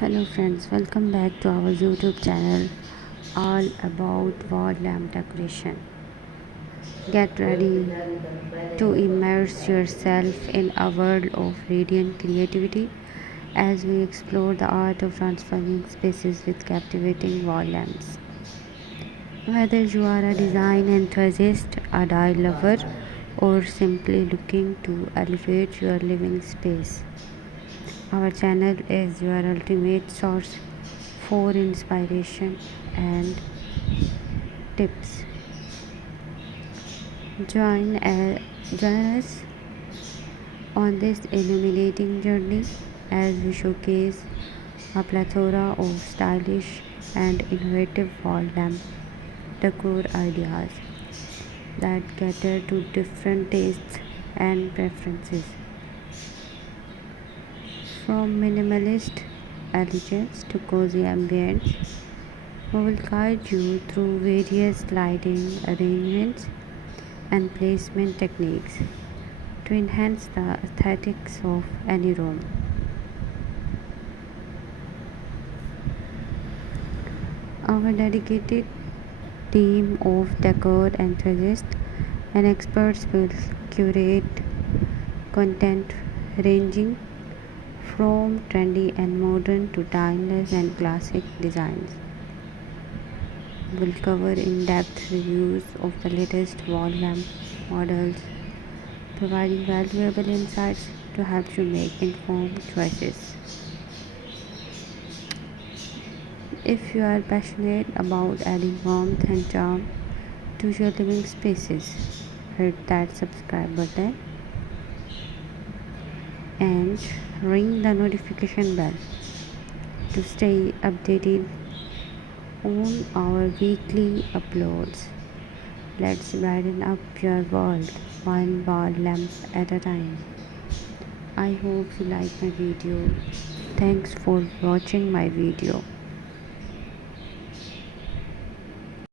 Hello friends, welcome back to our YouTube channel all about wall lamp decoration. Get ready to immerse yourself in a world of radiant creativity as we explore the art of transforming spaces with captivating wall lamps. Whether you are a design enthusiast, a dye lover, or simply looking to elevate your living space, our channel is your ultimate source for inspiration and tips. Join, uh, Join us on this illuminating journey as we showcase a plethora of stylish and innovative wall lamp decor ideas that cater to different tastes and preferences. From minimalist elegance to cozy ambience, we will guide you through various lighting arrangements and placement techniques to enhance the aesthetics of any room. Our dedicated team of decor enthusiasts and experts will curate content ranging from trendy and modern to timeless and classic designs. We'll cover in-depth reviews of the latest wall lamp models, providing valuable insights to help you make informed choices. If you are passionate about adding warmth and charm to your living spaces, hit that subscribe button and ring the notification bell to stay updated on our weekly uploads. Let's brighten up your world one wall lamp at a time. I hope you like my video. Thanks for watching my video.